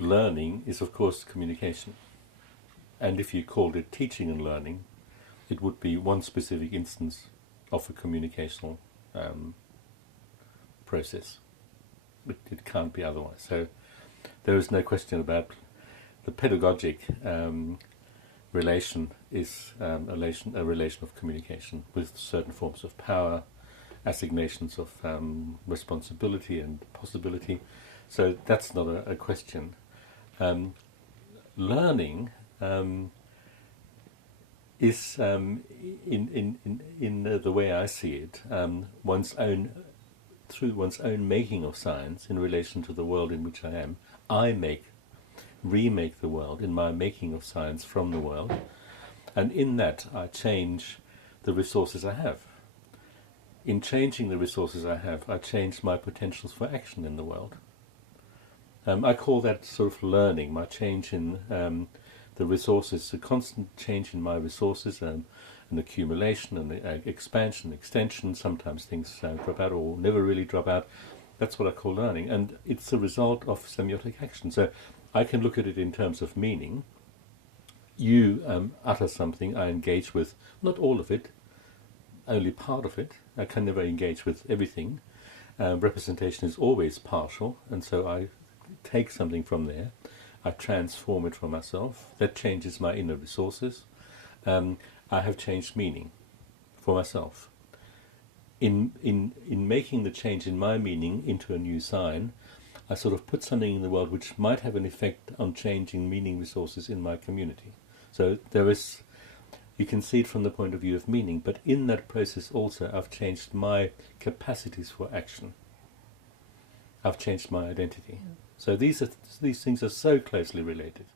learning is of course communication. And if you called it teaching and learning, it would be one specific instance of a communicational process. It can't be otherwise. So there is no question about the pedagogic relation is a relation of communication with certain forms of power, assignations of responsibility and possibility. So that's not a question. Learning is, in the way I see it, through one's own making of science in relation to the world in which I am. I remake the world in my making of science from the world, and in that I change the resources I have. In changing the resources I have, I change my potentials for action in the world. I call that sort of learning, my change in the resources, a constant change in my resources, an accumulation, an expansion, extension. Sometimes things drop out or never really drop out. That's what I call learning, and it's a result of semiotic action. So I can look at it in terms of meaning. You utter something, I engage with not all of it, only part of it. I can never engage with everything. Representation is always partial, and so I take something from there, I transform it for myself. That changes my inner resources. I have changed meaning for myself. In making the change in my meaning into a new sign, I sort of put something in the world which might have an effect on changing meaning resources in my community. So there is, you can see it from the point of view of meaning, but in that process also I've changed my capacities for action. I've changed my identity. So these things are so closely related.